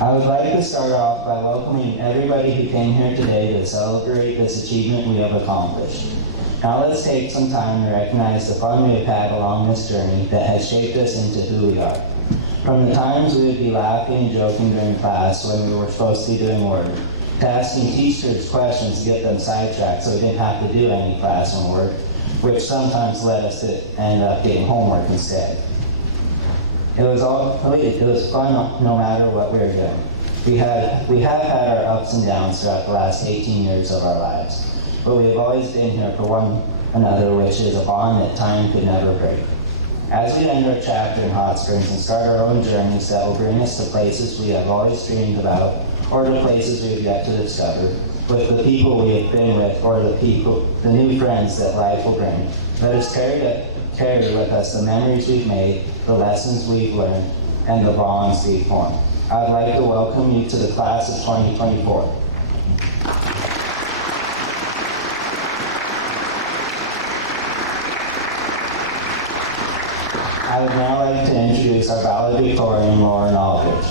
I would like to start off by welcoming everybody who came here today to celebrate this achievement we have accomplished. Now let's take some time to recognize the fun we have had along this journey that has shaped us into who we are. From the times we would be laughing and joking during class when we were supposed to be doing work, to asking teachers questions to get them sidetracked so we didn't have to do any classroom work, which sometimes led us to end up getting homework instead. It was fun no matter what we were doing. We have had our ups and downs throughout the last 18 years of our lives, but we have always been here for one another, which is a bond that time could never break. As we end our chapter in Hot Springs and start our own journeys that will bring us to places we have always dreamed about, or to places we have yet to discover, with the people we have been with, or the new friends that life will bring, let us carry with us the memories we've made, the lessons we've learned, and the bonds we've formed. I'd like to welcome you to the class of 2024. I would now like to introduce our valedictorian, Lauren Aldridge.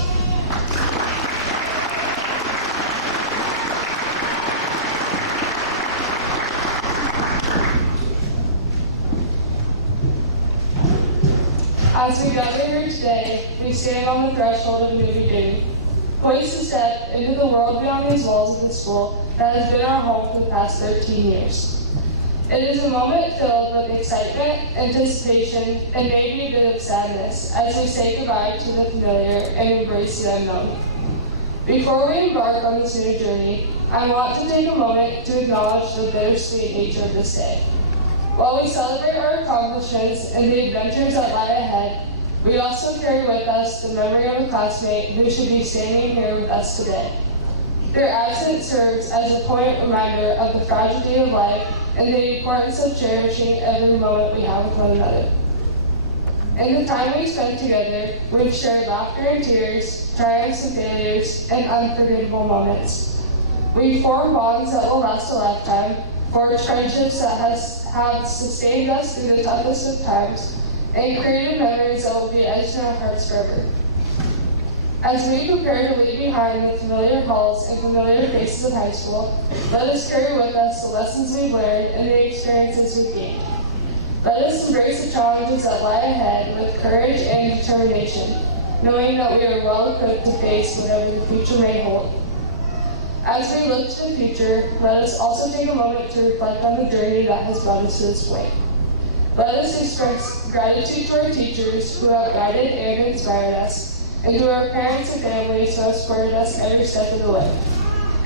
As we gather here today, we stand on the threshold of a new beginning, poised to step into the world beyond these walls of the school that has been our home for the past 13 years. It is a moment filled with excitement, anticipation, and maybe a bit of sadness as we say goodbye to the familiar and embrace the unknown. Before we embark on this new journey, I want to take a moment to acknowledge the bittersweet nature of this day. While we celebrate our accomplishments and the adventures that lie ahead, we also carry with us the memory of a classmate who should be standing here with us today. Their absence serves as a poignant reminder of the tragedy of life and the importance of cherishing every moment we have with one another. In the time we've spent together, we've shared laughter and tears, triumphs and failures, and unforgettable moments. We've formed bonds that will last a lifetime, forged friendships that have sustained us through the toughest of times, and created memories that will be etched in our hearts forever. As we prepare to leave behind the familiar halls and familiar faces of high school, let us carry with us the lessons we've learned and the experiences we've gained. Let us embrace the challenges that lie ahead with courage and determination, knowing that we are well equipped to face whatever the future may hold. As we look to the future, let us also take a moment to reflect on the journey that has brought us to this point. Let us express gratitude to our teachers who have guided and inspired us, and to our parents and families who have supported us every step of the way.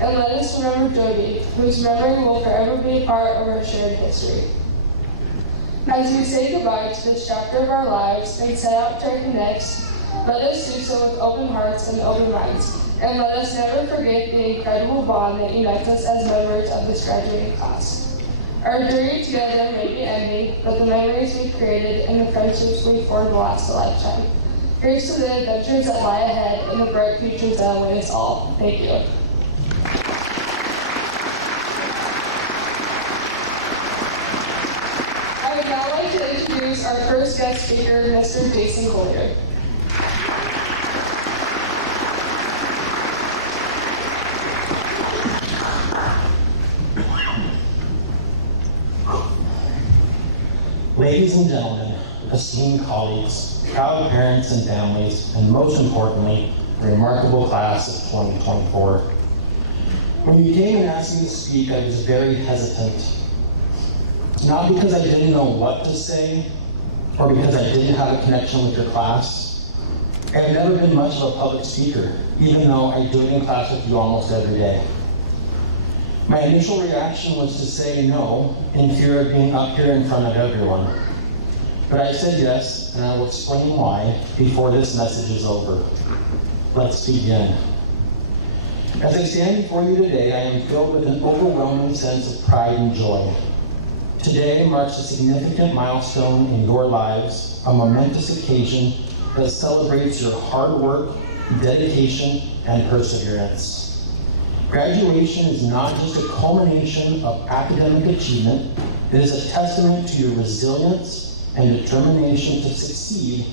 And let us remember Jody, whose memory will forever be a part of our shared history. As we say goodbye to this chapter of our lives and set out to our next, let us do so with open hearts and open minds. And let us never forget the incredible bond that unites us as members of this graduating class. Our journey together may be ending, but the memories we've created and the friendships we've formed will last a lifetime. Here's to the adventures that lie ahead and the bright futures that await us all. Thank you. I would now like to introduce our first guest speaker, Mr. Jason Collier. Ladies and gentlemen, esteemed colleagues, proud parents and families, and most importantly, the remarkable class of 2024. When you came and asked me to speak, I was very hesitant. Not because I didn't know what to say, or because I didn't have a connection with your class. I have never been much of a public speaker, even though I do it in class with you almost every day. My initial reaction was to say no, in fear of being up here in front of everyone. But I said yes, and I will explain why before this message is over. Let's begin. As I stand before you today, I am filled with an overwhelming sense of pride and joy. Today marks a significant milestone in your lives, a momentous occasion that celebrates your hard work, dedication, and perseverance. Graduation is not just a culmination of academic achievement, it is a testament to your resilience and determination to succeed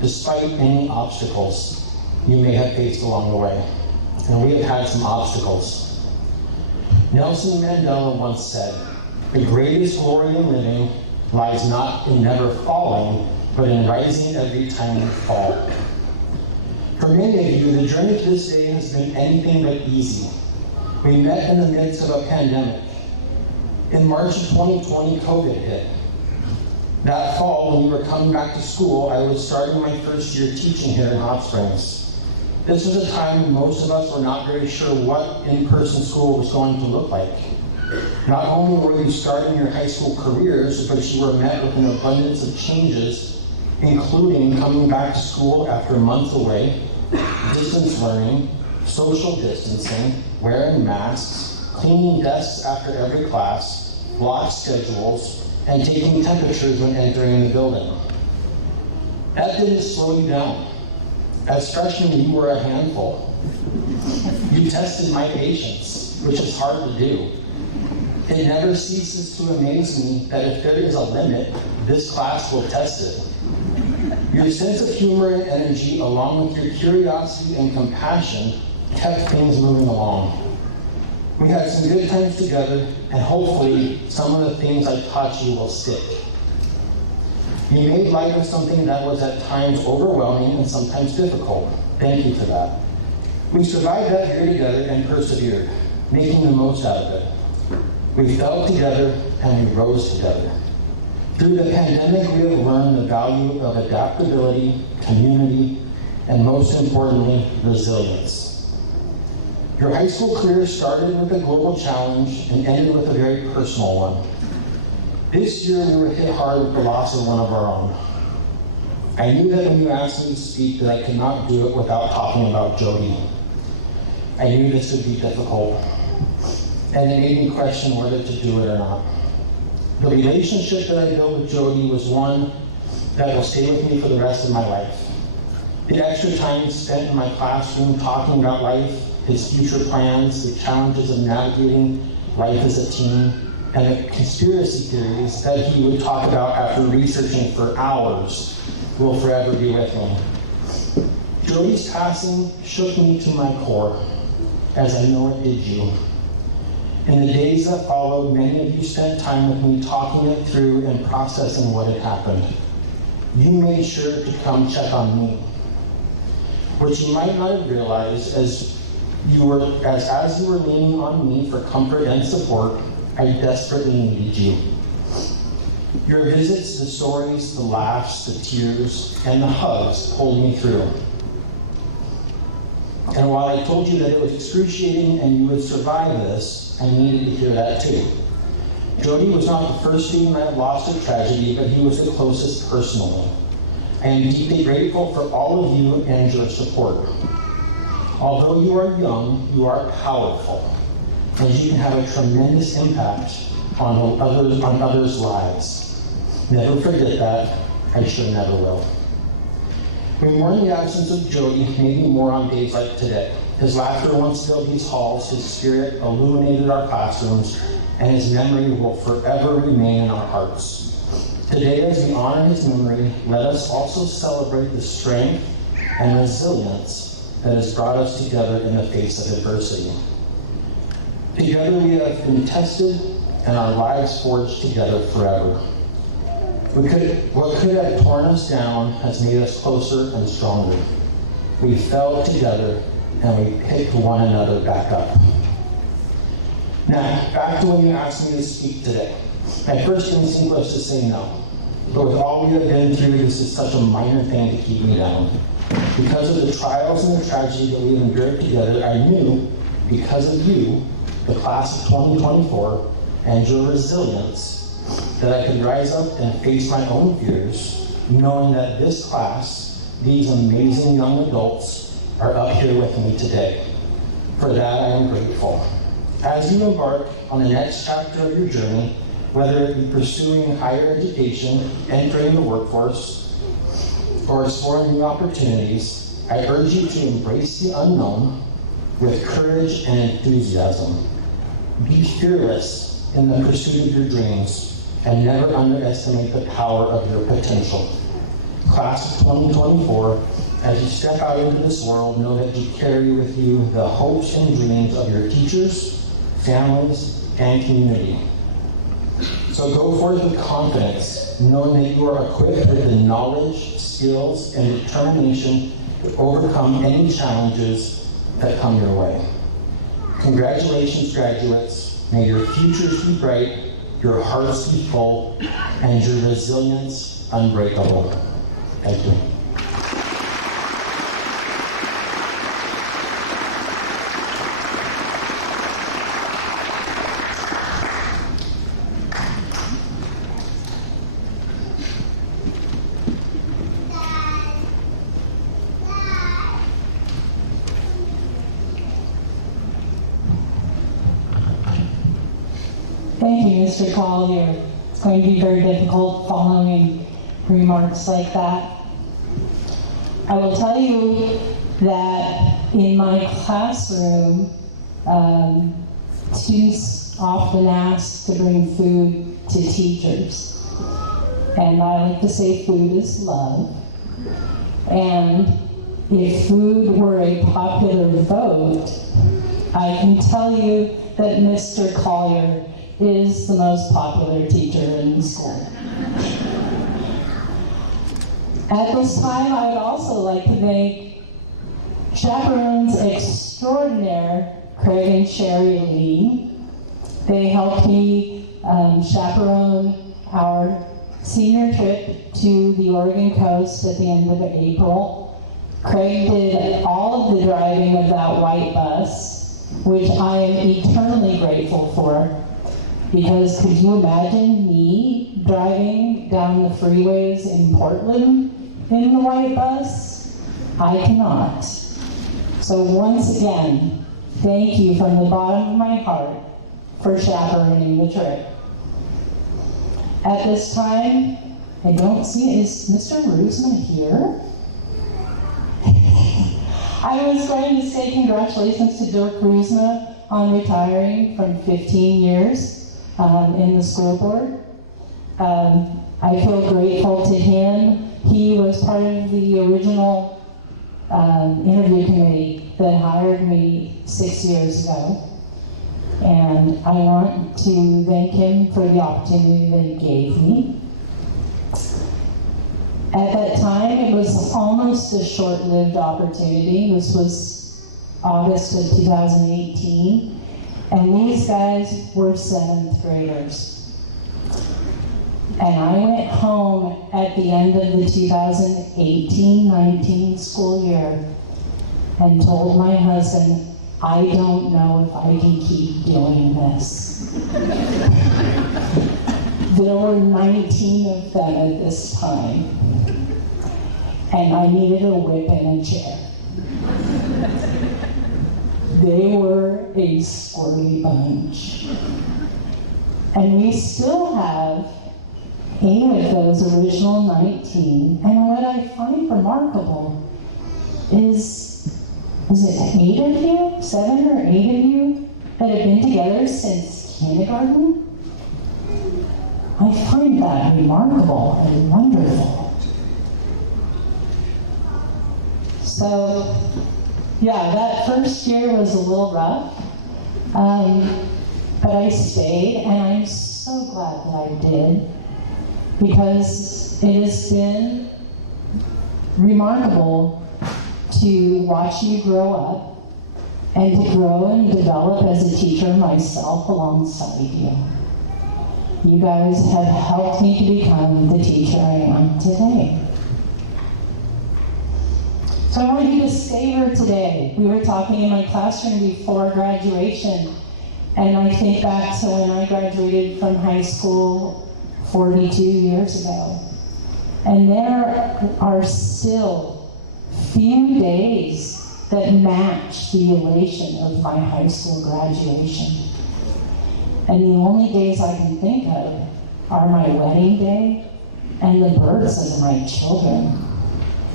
despite any obstacles. you may have faced along the way, and we have had some obstacles. Nelson Mandela once said, "The greatest glory in living lies not in never falling, but in rising every time you fall." For many of you, the journey to this day has been anything but easy. We met in the midst of a pandemic. In March of 2020, COVID hit. That fall, when we were coming back to school, I was starting my first year teaching here in Hot Springs. This was a time when most of us were not very sure what in-person school was going to look like. Not only were you starting your high school careers, but you were met with an abundance of changes, including coming back to school after months away, distance learning, social distancing, wearing masks, cleaning desks after every class, block schedules, and taking temperatures when entering the building. That didn't slow you down. As freshmen, you were a handful. You tested my patience, which is hard to do. It never ceases to amaze me that if there is a limit, this class will test it. Your sense of humor and energy, along with your curiosity and compassion, kept things moving along. We had some good times together, and hopefully some of the things I taught you will stick. You made light of something that was at times overwhelming and sometimes difficult. Thank you for that. We survived that year together and persevered, making the most out of it. We fell together and we rose together. Through the pandemic, we have learned the value of adaptability, community, and most importantly, resilience. Your high school career started with a global challenge and ended with a very personal one. This year, we were hit hard with the loss of one of our own. I knew that when you asked me to speak that I could not do it without talking about Jody. I knew this would be difficult, and it made me question whether to do it or not. The relationship that I built with Jody was one that will stay with me for the rest of my life. The extra time spent in my classroom talking about life, his future plans, the challenges of navigating life as a teen, and the conspiracy theories that he would talk about after researching for hours will forever be with me. Jody's passing shook me to my core, as I know it did you. In the days that followed, many of you spent time with me talking it through and processing what had happened. You made sure to come check on me. What you might not have realized as you were leaning on me for comfort and support, I desperately needed you. Your visits, the stories, the laughs, the tears, and the hugs pulled me through. And while I told you that it was excruciating and you would survive this, I needed to hear that too. Jody was not the first student I have lost to tragedy, but he was the closest personally. I am deeply grateful for all of you and your support. Although you are young, you are powerful, and you can have a tremendous impact on others' lives. Never forget that. I sure never will. We mourn the absence of Jody, maybe more on days like today. His laughter once filled these halls, his spirit illuminated our classrooms, and his memory will forever remain in our hearts. Today, as we honor his memory, let us also celebrate the strength and resilience that has brought us together in the face of adversity. Together we have been tested and our lives forged together forever. What could have torn us down has made us closer and stronger. We fell together and we picked one another back up. Now, back to when you asked me to speak today. My first instinct was to say no. But with all we have been through, this is such a minor thing to keep me down. Because of the trials and the tragedy that we have endured together, I knew, because of you, the class of 2024, and your resilience, that I could rise up and face my own fears, knowing that this class, these amazing young adults, are up here with me today. For that, I am grateful. As you embark on the next chapter of your journey, whether it be pursuing higher education, entering the workforce, or exploring new opportunities, I urge you to embrace the unknown with courage and enthusiasm. Be fearless in the pursuit of your dreams and never underestimate the power of your potential. Class of 2024, As you step out into this world, know that you carry with you the hopes and dreams of your teachers, families, and community. So go forth with confidence, knowing that you are equipped with the knowledge, skills, and determination to overcome any challenges that come your way. Congratulations, graduates. May your futures be bright, your hearts be full, and your resilience unbreakable. Thank you. Thank you, Mr. Collier. It's going to be very difficult following remarks like that. I will tell you that in my classroom, students often ask to bring food to teachers. And I like to say food is love. And if food were a popular vote, I can tell you that Mr. Collier is the most popular teacher in the school. At this time, I would also like to thank chaperones extraordinaire, Craig and Sherry Lee. They helped me chaperone our senior trip to the Oregon coast at the end of April. Craig did all of the driving of that white bus, which I am eternally grateful for. Because could you imagine me driving down the freeways in Portland in the white bus? I cannot. So once again, thank you from the bottom of my heart for chaperoning the trip. At this time, I don't see, is Mr. Roosman here? I was going to say congratulations to Dirk Roosma on retiring from 15 years. In the school board. I feel grateful to him. He was part of the original interview committee that hired me 6 years ago. And I want to thank him for the opportunity that he gave me. At that time, it was almost a short-lived opportunity. This was August of 2018. And these guys were 7th graders. And I went home at the end of the 2018-19 school year and told my husband, I don't know if I can keep doing this. There were 19 of them at this time. And I needed a whip and a chair. They were a squirmy bunch. And we still have 8 of those original 19. And what I find remarkable is it 8 of you, 7 or 8 of you that have been together since kindergarten? I find that remarkable and wonderful. So, yeah, that first year was a little rough, but I stayed, and I'm so glad that I did, because it has been remarkable to watch you grow up and to grow and develop as a teacher myself alongside you. You guys have helped me to become the teacher I am today. So I want you to savor today. We were talking in my classroom before graduation, and I think back to when I graduated from high school 42 years ago. And there are still few days that match the elation of my high school graduation. And the only days I can think of are my wedding day and the births of my children.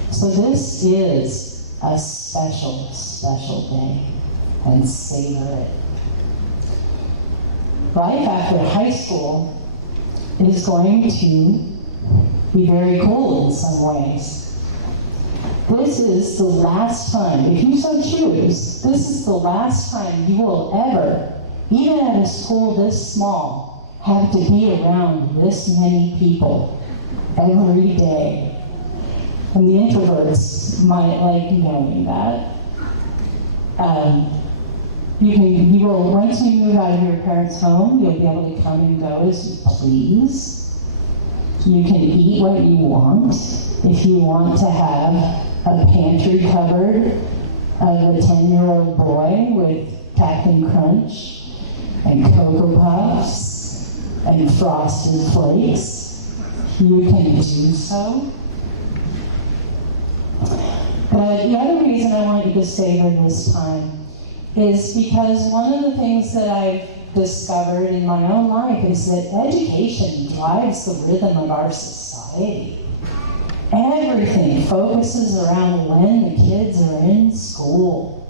So this is a special, special day, and savor it. Life after high school is going to be very cool in some ways. this is the last time, if you so choose, this is the last time you will ever, even at a school this small, have to be around this many people every day. And the introverts might like knowing that. You will, once you move out of your parents' home, you'll be able to come and go as you please. You can eat what you want. If you want to have a pantry cupboard of a 10-year-old boy with Captain Crunch and Cocoa Puffs and Frosted Flakes, you can do so. But the other reason I want you to savor this time is because one of the things that I've discovered in my own life is that education drives the rhythm of our society. Everything focuses around when the kids are in school.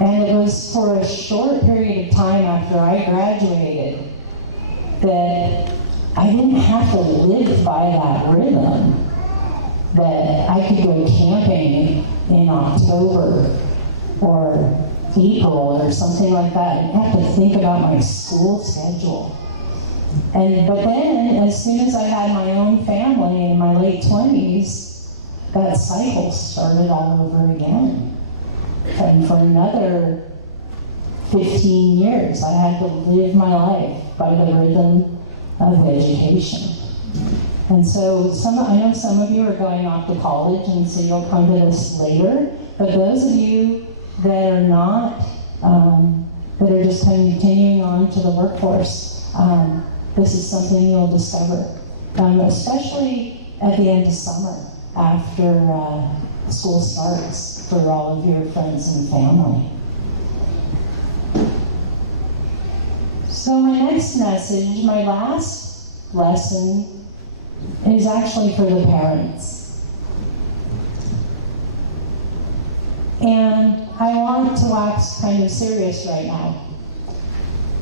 And it was for a short period of time after I graduated that I didn't have to live by that rhythm. That I could go camping in October or April or something like that and have to think about my school schedule. But then, as soon as I had my own family in my late 20s, that cycle started all over again. And for another 15 years, I had to live my life by the rhythm of education. And so I know some of you are going off to college, and so you'll come to this later. But those of you that are not, that are just continuing on to the workforce, this is something you'll discover, especially at the end of summer after school starts for all of your friends and family. So my next message, my last lesson, is actually for the parents. And I want to wax kind of serious right now.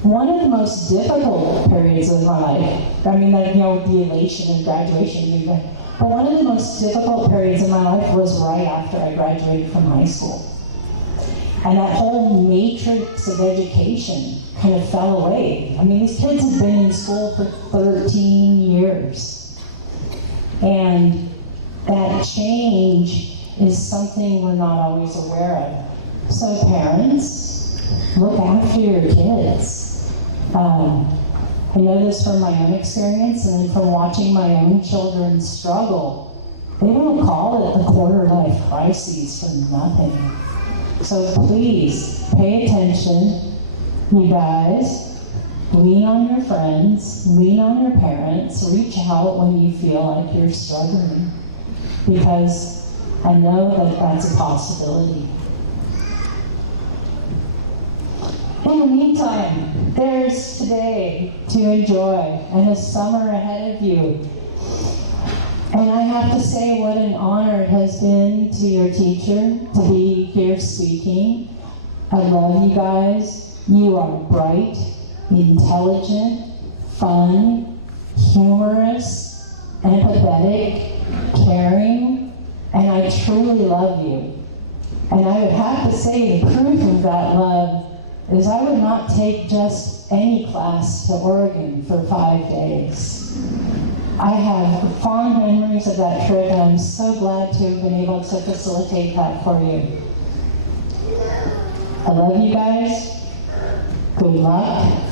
One of the most difficult periods of my life, I mean, the elation of graduation, but one of the most difficult periods of my life was right after I graduated from high school. And that whole matrix of education kind of fell away. I mean, these kids have been in school for 13 years. And that change is something we're not always aware of. So parents, look after your kids. I know this from my own experience and then from watching my own children struggle. They don't call it the quarter life crises for nothing. So please pay attention, you guys. Lean on your friends, lean on your parents, reach out when you feel like you're struggling, because I know that that's a possibility. In the meantime, there's today to enjoy and a summer ahead of you. And I have to say what an honor it has been to your teacher to be here speaking. I love you guys. You are bright, intelligent, fun, humorous, empathetic, caring, and I truly love you. And I would have to say the proof of that love is I would not take just any class to Oregon for 5 days. I have fond memories of that trip, and I'm so glad to have been able to facilitate that for you. I love you guys. Good luck,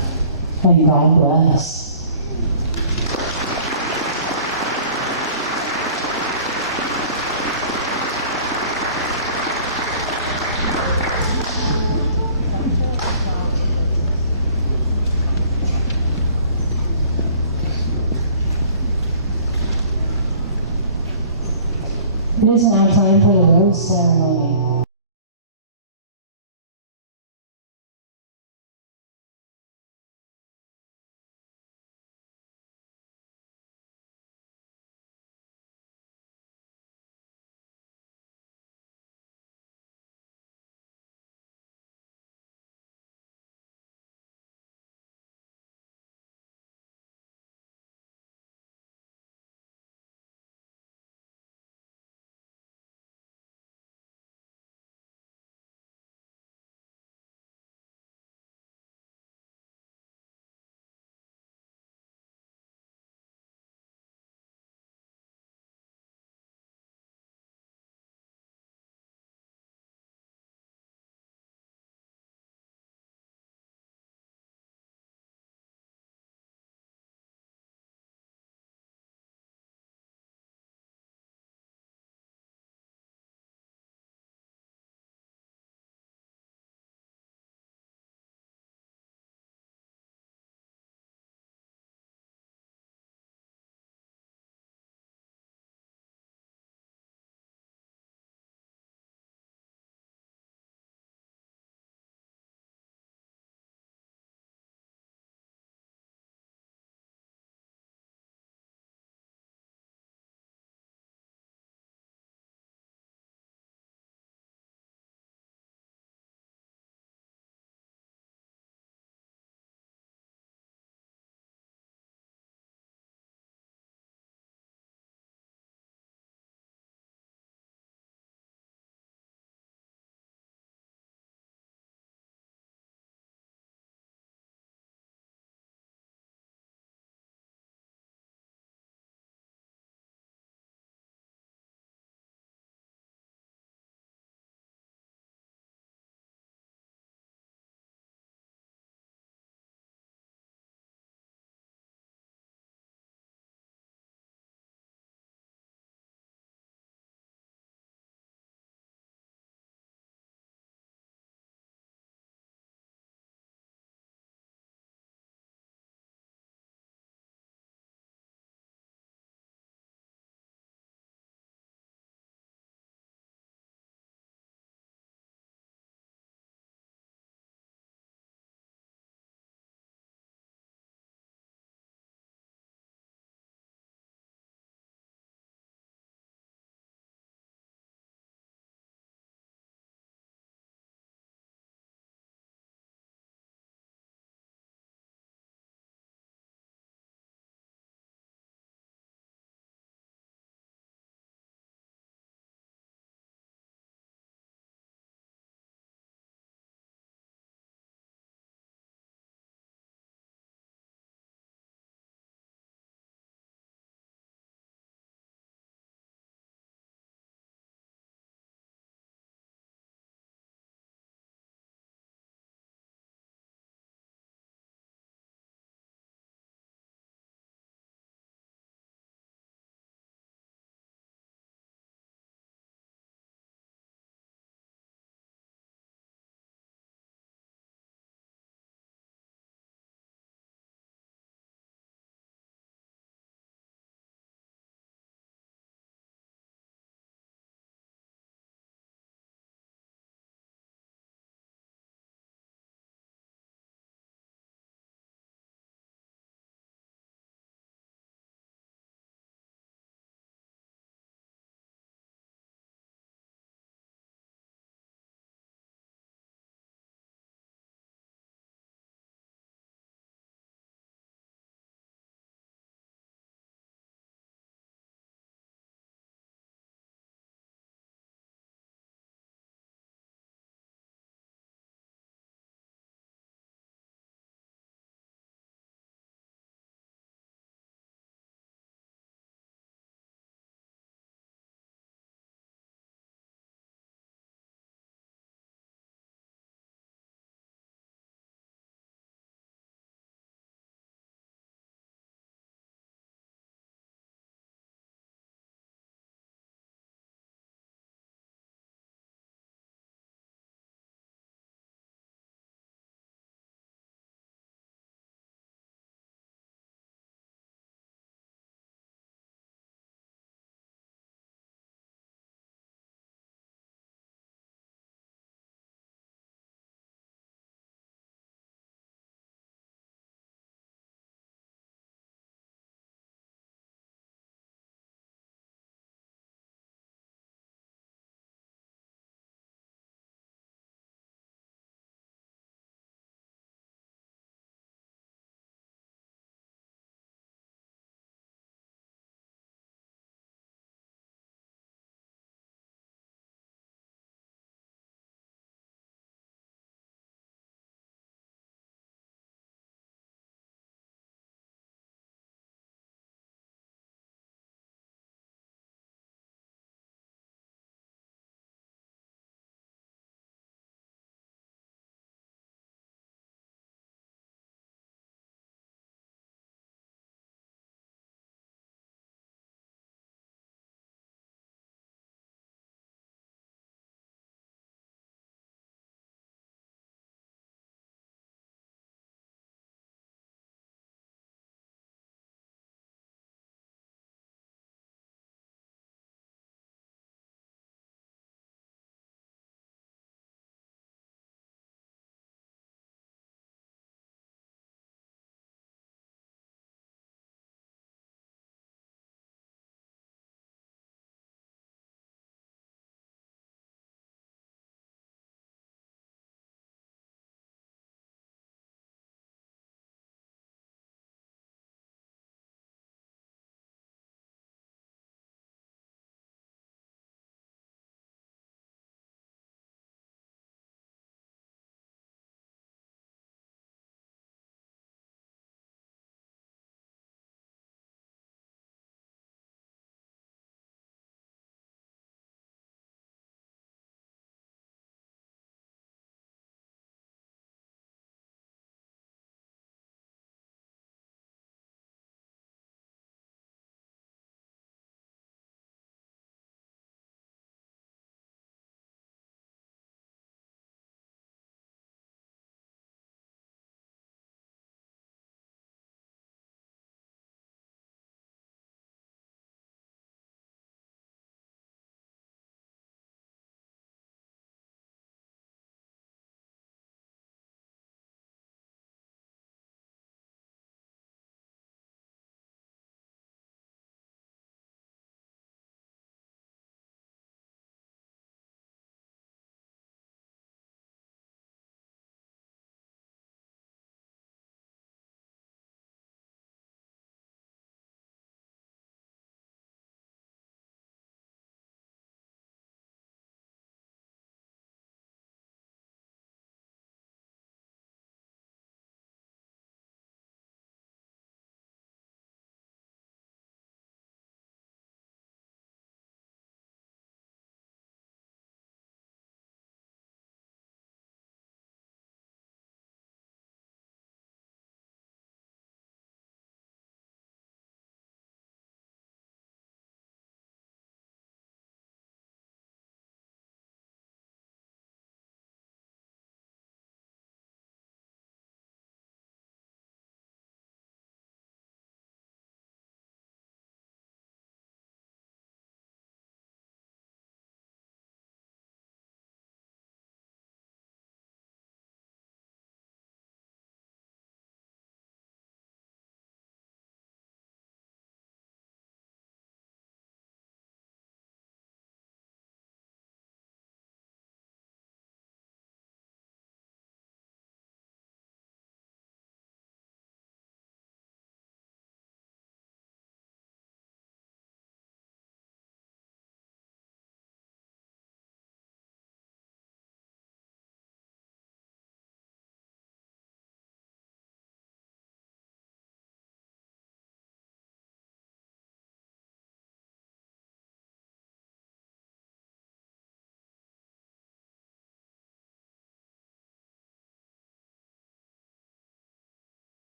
and God bless. It is now time for the rose ceremony.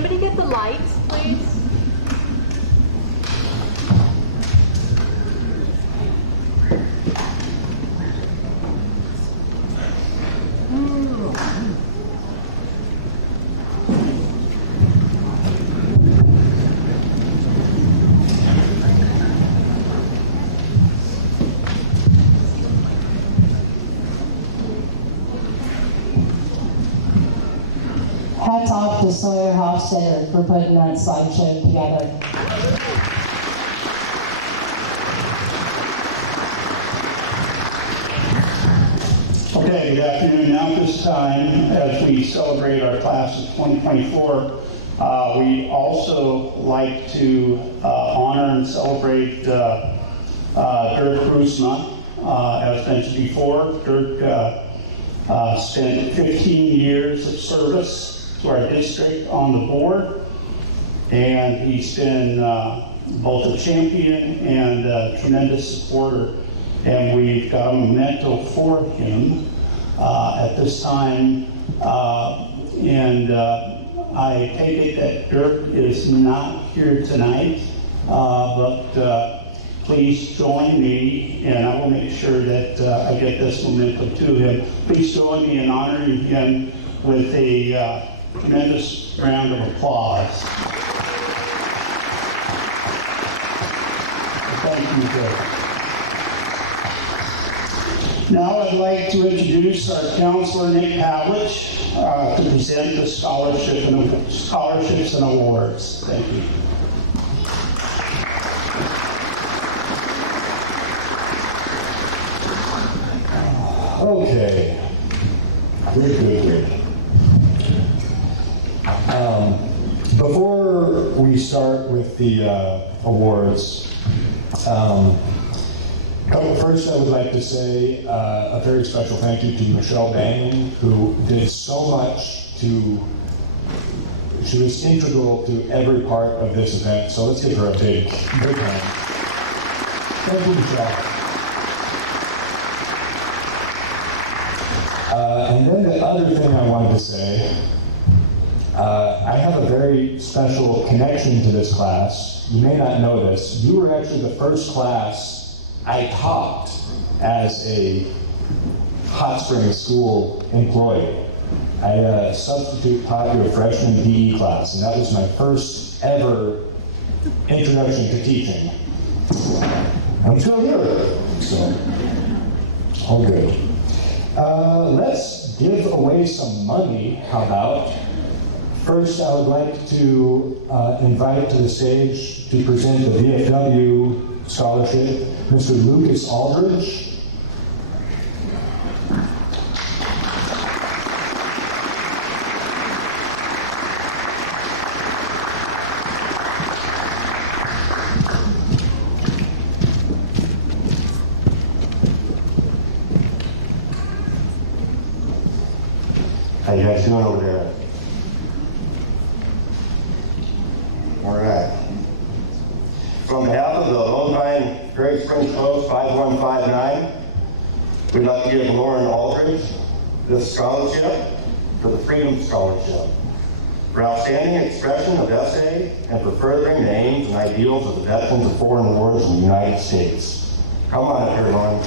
somebody get the lights, please? Hats off to Sawyer Hofstetter for putting that slideshow together. Okay, good afternoon. Now at this time, as we celebrate our class of 2024, we also like to honor and celebrate Dirk Roesma. As mentioned before, Dirk spent 15 years of service to our district on the board, and he's been both a champion and a tremendous supporter, and we've got a memento for him at this time, and I take it that Dirk is not here tonight, but please join me, and I will make sure that I get this memento to him. Please join me in honoring him with a tremendous round of applause. Thank you, Dirk. Now I'd like to introduce our counselor, Nick Pavlich, to present the scholarships and awards. Thank you. Okay. Good. Before we start with the awards, first I would like to say a very special thank you to Michelle Banyan, who did so much she was integral to every part of this event, so let's give her a big hand. Thank you, Michelle. And then the other thing I wanted to say, I have a very special connection to this class. You may not know this. You were actually the first class I taught as a Hot Springs school employee. I substitute taught you a freshman PE class, and that was my first ever introduction to teaching. I'm still here, so all good. Let's give away some money, how about? First, I would like to invite to the stage to present the VFW scholarship, Mr. Lucas Aldridge. How you guys doing over there? All right. So on behalf of the Lone Pine Great Springs Post 5159, we'd like to give Lauren Aldridge this scholarship for the Freedom Scholarship for outstanding expression of essay and for furthering the aims and ideals of the veterans of foreign wars in the United States. Come on up here, Lauren.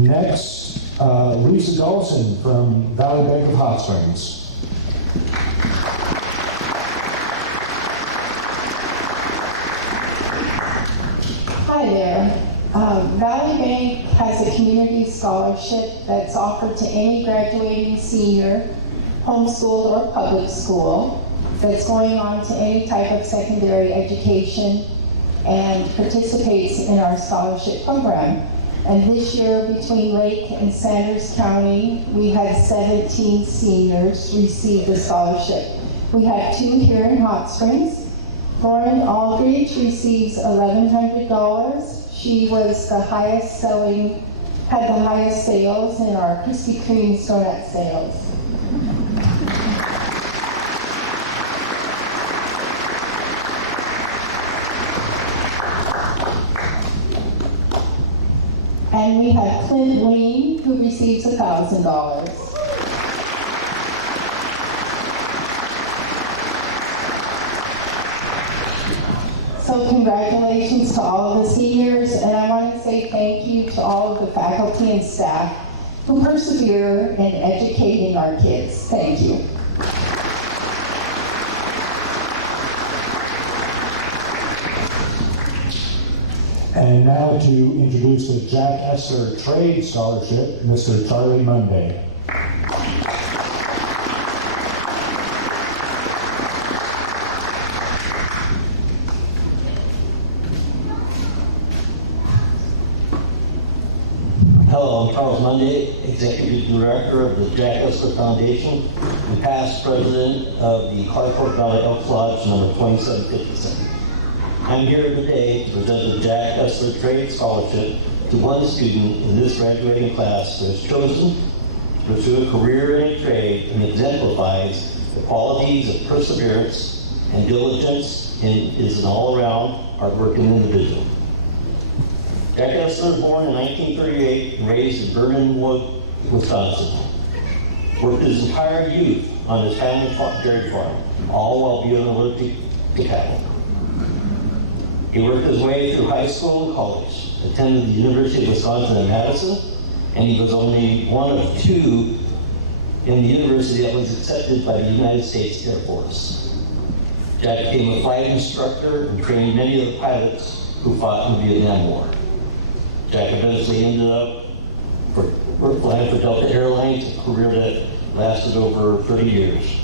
Next, Lisa Dawson from Valley Bank of Hot Springs. Hi there. Valley Bank has a community scholarship that's offered to any graduating senior, homeschooled or public school, that's going on to any type of secondary education and participates in our scholarship program. And this year, between Lake and Sanders County, we had 17 seniors receive the scholarship. We had 2 here in Hot Springs. Lauren Aldridge receives $1,100. She was the highest selling had the highest sales in our Krispy Kreme donut sales. And we had Clint Wayne, who receives $1,000. So congratulations to all of the seniors, and I want to say thank you to all of the faculty and staff who persevere in educating our kids. Thank you. And now to introduce the Jack Esler Trade Scholarship, Mr. Charlie Monday. Hello, I'm Charles Monday, Executive Director of the Jack Esler Foundation and past President of the Clark Fork Valley Elks Lodge number 2757. I'm here today to present the Jack Esler Trade Scholarship to one student in this graduating class who has chosen to pursue a career in a trade and exemplifies the qualities of perseverance and diligence and is an all-around hardworking individual. Jack Esler was born in 1938 and raised in Burnhamwood, Wisconsin. Worked his entire youth on his family dairy farm, all while being allergic to cattle. He worked his way through high school and college, attended the University of Wisconsin in Madison, and he was only one of two in the university that was accepted by the United States Air Force. Jack became a flight instructor and trained many of the pilots who fought in the Vietnam War. Jack eventually ended up flying for Delta Airlines, a career that lasted over 30 years.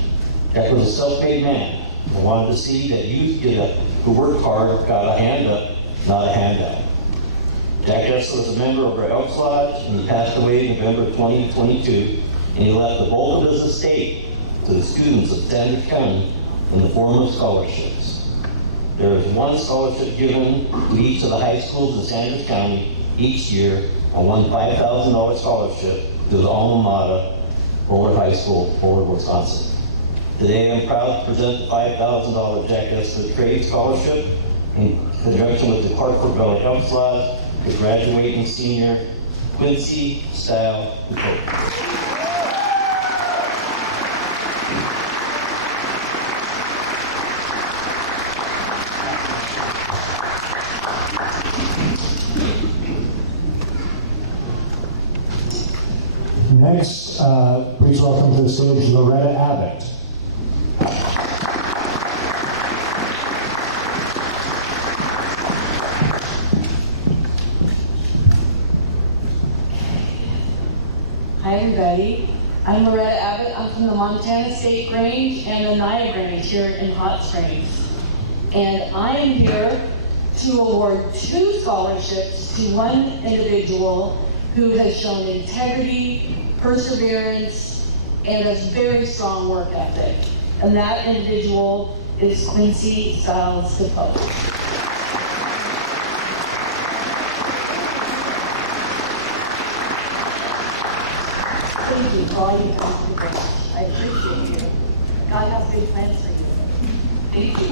Jack was a self-made man and wanted to see that youth who worked hard got a hand up, not a handout. Jack Esler was a member of our Elks Lodge, and he passed away in November 2022, and he left the bulk of his estate to the students of Sanders County in the form of scholarships. There is one scholarship given to each of the high schools in Sanders County each year, and one $5,000 scholarship to the alma mater, Bullard High School, Bullard, Wisconsin. Today, I'm proud to present the $5,000 Jack Esler Trade Scholarship in conjunction with the Clark Fork Valley Elks Lodge to graduating senior Quincy Style Ducote. Next, please welcome to the stage Loretta Abbott. Hi everybody, I'm Loretta Abbott. I'm from the Montana State Grange and the Naya Grange here in Hot Springs. And I am here to award 2 scholarships to one individual who has shown integrity, perseverance, and a very strong work ethic. And that individual is Quincy Styles Ducote. Thank you for all you've done for the Grange. I appreciate you. God has big plans for you. Thank you.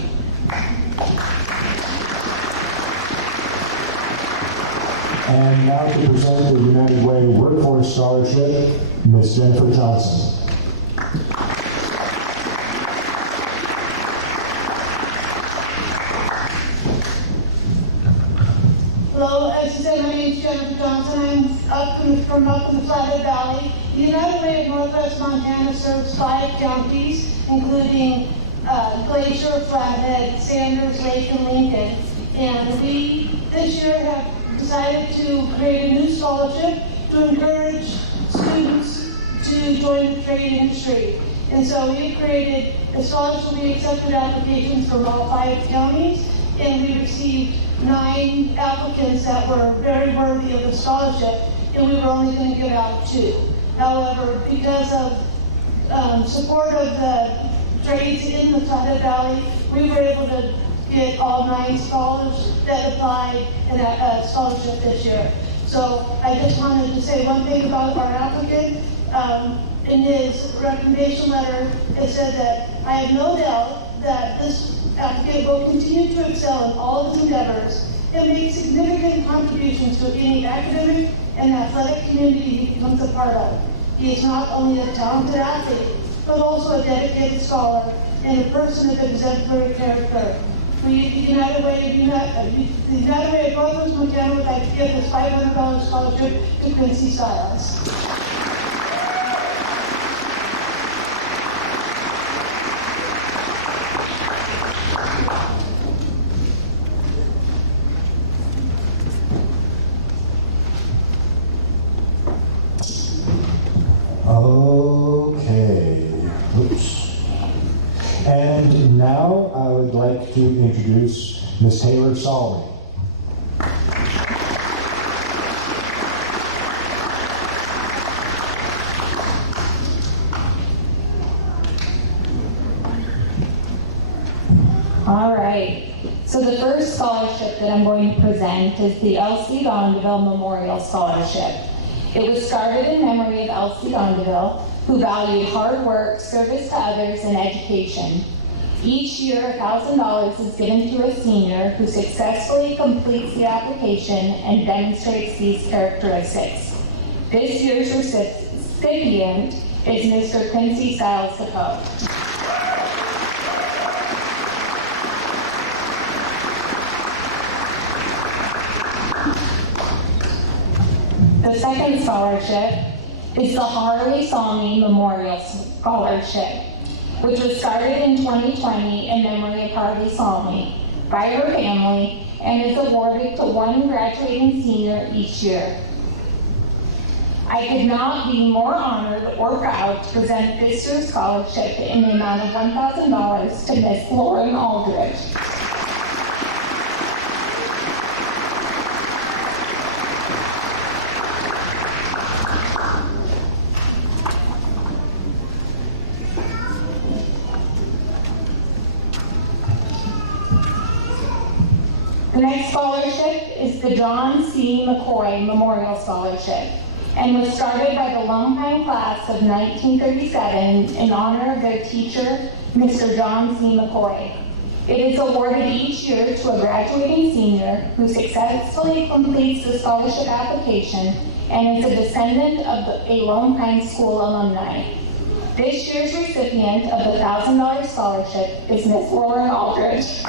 And now to present the United Way Workforce Scholarship, Ms. Jennifer Johnson. Hello, as you said, my name is Jennifer Johnson. I'm from up in the Flathead Valley. The United Way of Northwest Montana serves 5 counties, including Glacier, Flathead, Sanders, Lake, and Lincoln. And we, this year, have decided to create a new scholarship to encourage students to join the trade industry. And so we've created a scholarship. We accepted applications from all 5 counties, and we received 9 applicants that were very worthy of the scholarship, and we were only going to give out 2. However, because of support of the trades in the Flathead Valley, we were able to get all 9 scholars that applied in that scholarship this year. So I just wanted to say one thing about our applicant. In his recommendation letter, it said that I have no doubt that this applicant will continue to excel in all of his endeavors and make significant contributions to any academic and athletic community he becomes a part of. He is not only a talented athlete, but also a dedicated scholar and a person of exemplary character. We, the United Way of Northwest Montana, would like to give this $500 scholarship to Quincy Stiles. Okay, oops. And now I would like to introduce Ms. Taylor Salmi. All right. So the first scholarship that I'm going to present is the Elsie Gondeville Memorial Scholarship. It was started in memory of Elsie Gondeville, who valued hard work, service to others, and education. Each year, $1,000 is given to a senior who successfully completes the application and demonstrates these characteristics. This year's recipient is Mr. Quincy Stiles Capoe. The second scholarship is the Harley Salmi Memorial Scholarship, which was started in 2020 in memory of Harley Salmi by her family and is awarded to one graduating senior each year. I could not be more honored or proud to present this year's scholarship in the amount of $1,000 to Miss Lauren Aldridge. The next scholarship is the John C. McCoy Memorial Scholarship and was started by the Lone Pine class of 1937 in honor of their teacher, Mr. John C. McCoy. It is awarded each year to a graduating senior who successfully completes the scholarship application and is a descendant of a Lone Pine School alumni. This year's recipient of the $1,000 scholarship is Miss Lauren Aldridge.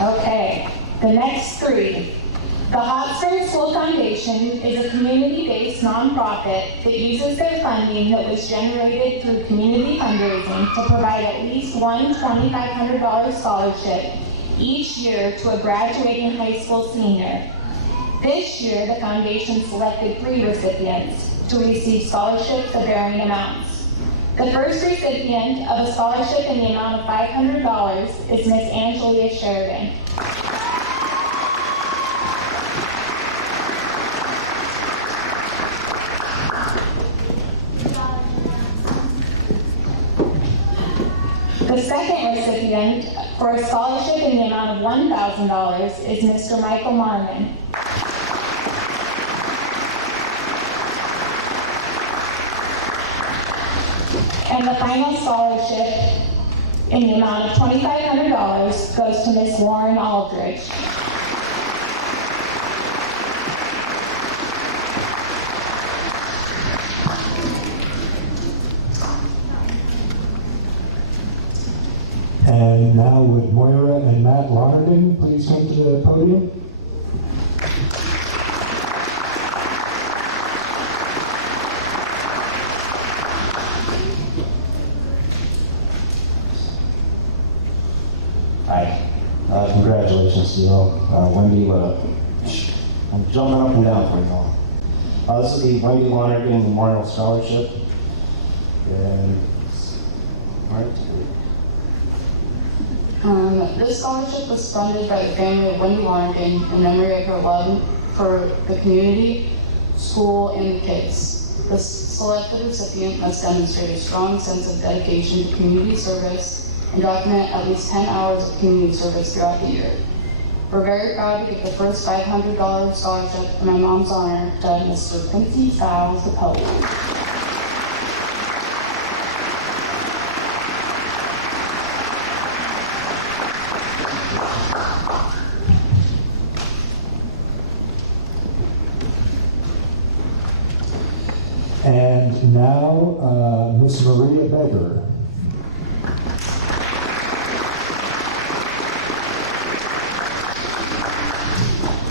Okay, the next three. The Hot Springs School Foundation is a community-based nonprofit that uses their funding that was generated through community fundraising to provide at least one $2,500 scholarship each year to a graduating high school senior. This year, the foundation selected 3 recipients to receive scholarships of varying amounts. The first recipient of a scholarship in the amount of $500 is Miss Angelia Sheridan. The second recipient for a scholarship in the amount of $1,000 is Mr. Michael Marmon. And the final scholarship in the amount of $2,500 goes to Miss Lauren Aldridge. And now would Moira and Matt Lonergan please come to the podium? Hi. Congratulations to you all. Wendy, I'm jumping up and down for you all. This is the Wendy Lonergan Memorial Scholarship. And, all right. This scholarship was funded by the family of Wendy Lonergan in memory of her love for the community, school, and the kids. The selected recipient must demonstrate a strong sense of dedication to community service and document at least 10 hours of community service throughout the year. We're very proud to give the first $500 scholarship in my mom's honor to Mr. Quincy Styles the poet. And now, Miss Maria Beggar.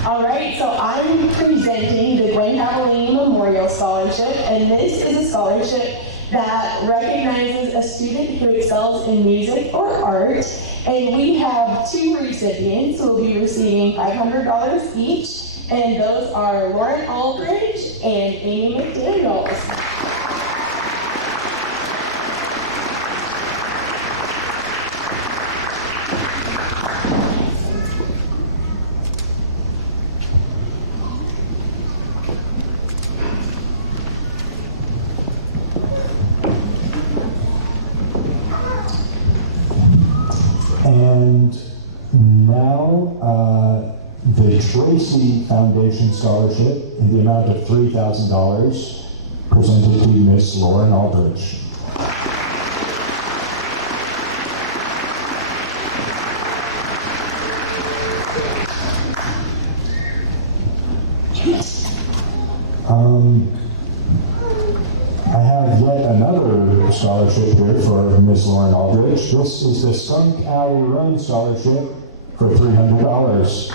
All right, so I'm presenting the Gwen Cavallini Memorial Scholarship, and this is a scholarship that recognizes a student who excels in music or art. And we have two recipients who will be receiving $500 each. And those are Lauren Aldridge and Amy McDaniels. And now, the Tracy Foundation Scholarship in the amount of $3,000 presented to Miss Lauren Aldridge. I have yet another scholarship here for Miss Lauren Aldridge. This is the Skunk Alley Run Scholarship for $300.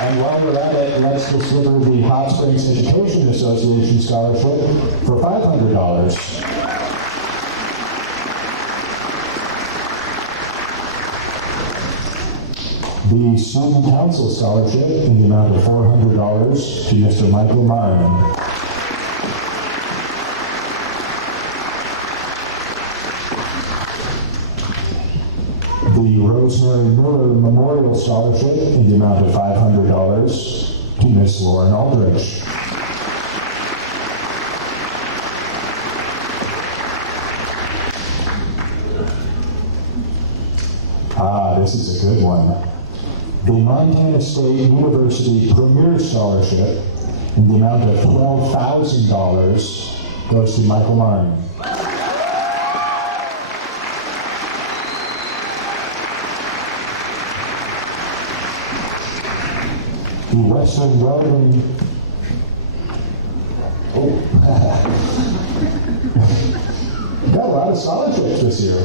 And while we're at it, let's consider the Hot Springs Education Association Scholarship for $500. The Student Council Scholarship in the amount of $400 to Mr. Michael Marman. The Rosemary Miller Memorial Scholarship in the amount of $500 to Miss Lauren Aldridge. This is a good one. The Montana State University Premier Scholarship in the amount of $12,000 goes to Michael Martin. The Western Welding... Got a lot of scholarships this year.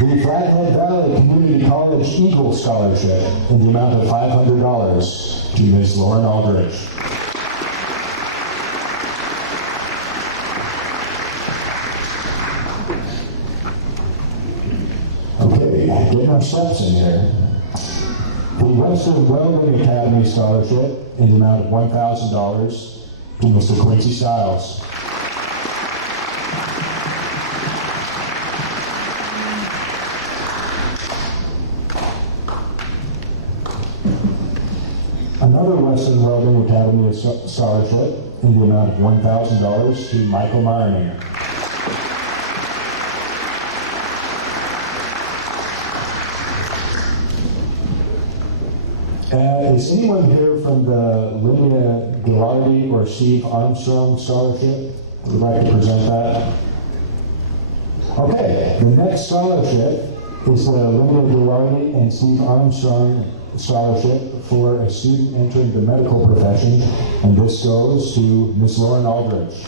The Flathead Valley Community College Eagle Scholarship in the amount of $500 to Ms. Lauren Aldridge. Okay, getting our steps in here. The Western Welding Academy Scholarship in the amount of $1,000 to Mr. Quincy Styles. Another Western Welding Academy Scholarship in the amount of $1,000 to Michael Mariner. Is anyone here from the Lydia Gilardi or Steve Armstrong Scholarship? Would like to present that? Okay, the next scholarship is the Lydia Gilardi and Steve Armstrong Scholarship for a student entering the medical profession, and this goes to Miss Lauren Aldridge.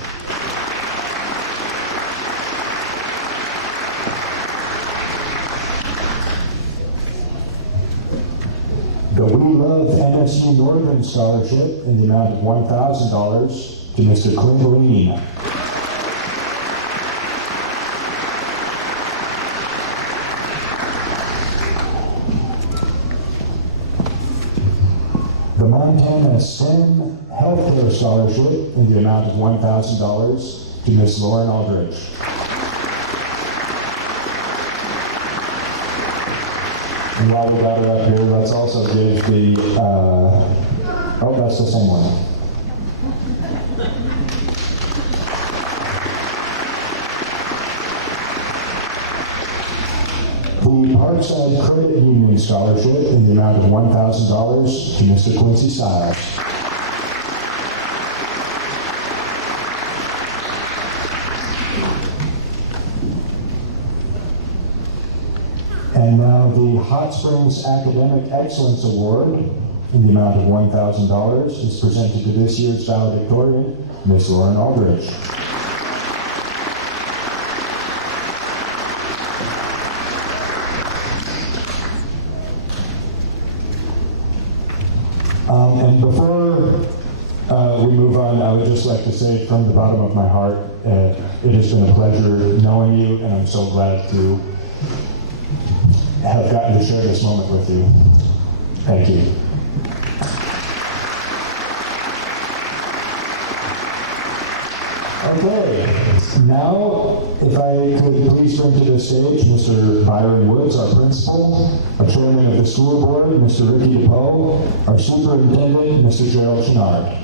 The We Love NSU Northern Scholarship in the amount of $1,000 to Mr. Clint Lean. The Montana STEM Healthcare Scholarship in the amount of $1,000 to Ms. Lauren Aldridge. And while we got her up here, let's also give the, oh, that's the same one. The Parkside Credit Union Scholarship in the amount of $1,000 to Mr. Quincy Stiles. And now the Hot Springs Academic Excellence Award in the amount of $1,000 is presented to this year's valedictorian, Ms. Lauren Aldridge. And before we move on, I would just like to say from the bottom of my heart, it has been a pleasure knowing you, and I'm so glad to have gotten to share this moment with you. Thank you. Okay, now if I could please bring to the stage Mr. Byron Woods, our principal, our chairman of the school board, Mr. Ricky DePoe, our superintendent, Mr. Gerald Chenard.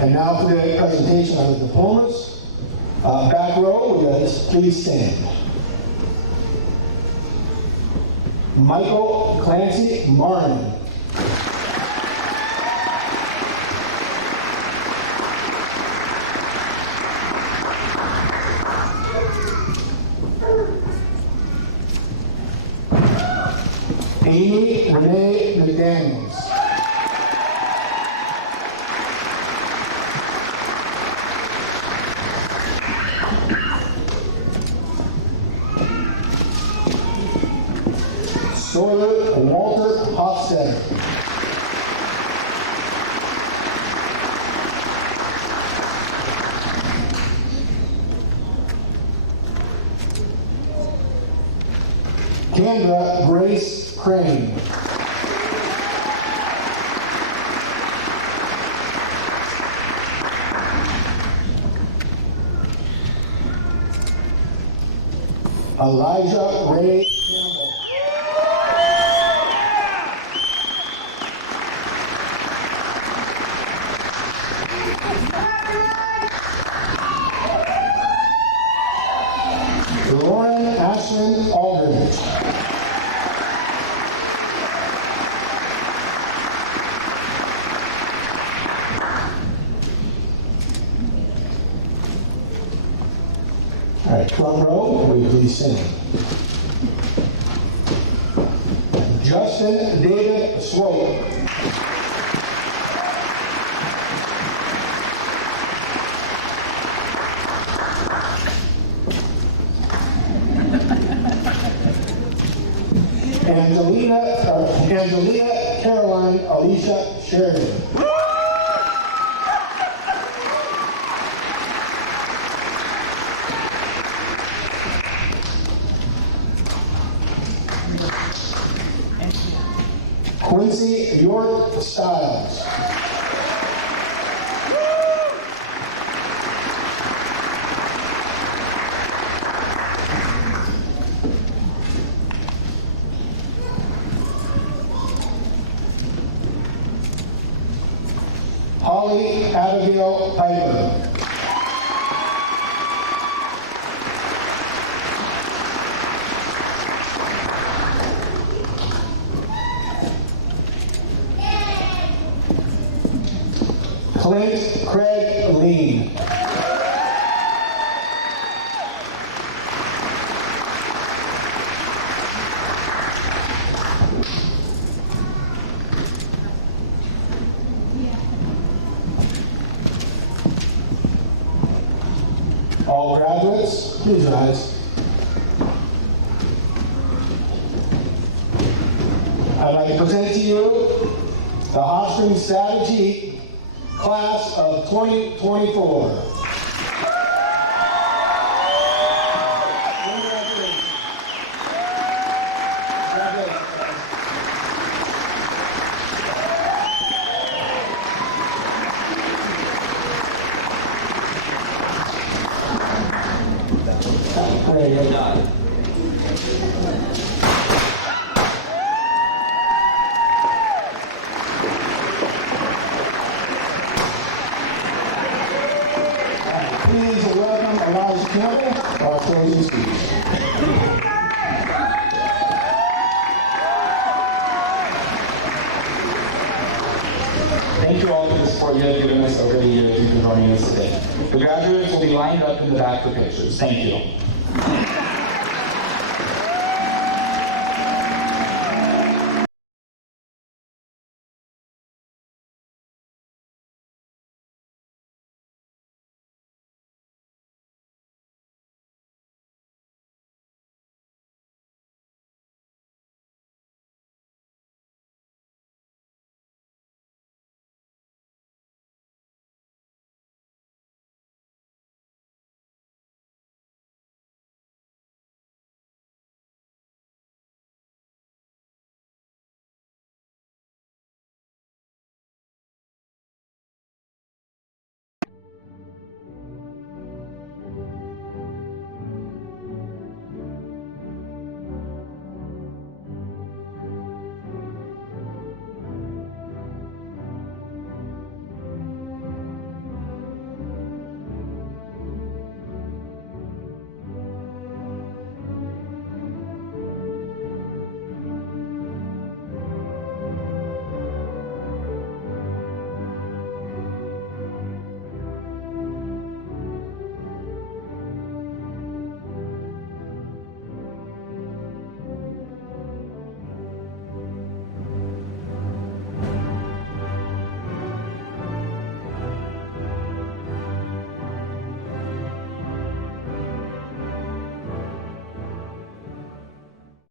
And now for the presentation of the diplomas. Back row, please stand. Michael Clancy Martin. Amy Renee McDaniels. Sawyer Walter Hofstadter. Kendra Grace Crane. Elijah Ray Campbell. Lauren Ashland Aldridge. All right, front row, will you please stand? Justin David Swope. Angelina Caroline Alicia Sheridan. Quincy York Stiles. Holly Abigail Piper. Clint Craig Lean. All graduates, please rise. I'd like to present to you the Hot Springs Strategy Class of 2024. Please welcome Elijah Campbell for our closing speech. Thank you all for the support you have given us over the years. You've been joining us today. The graduates will be lined up in the back for pictures. Thank you.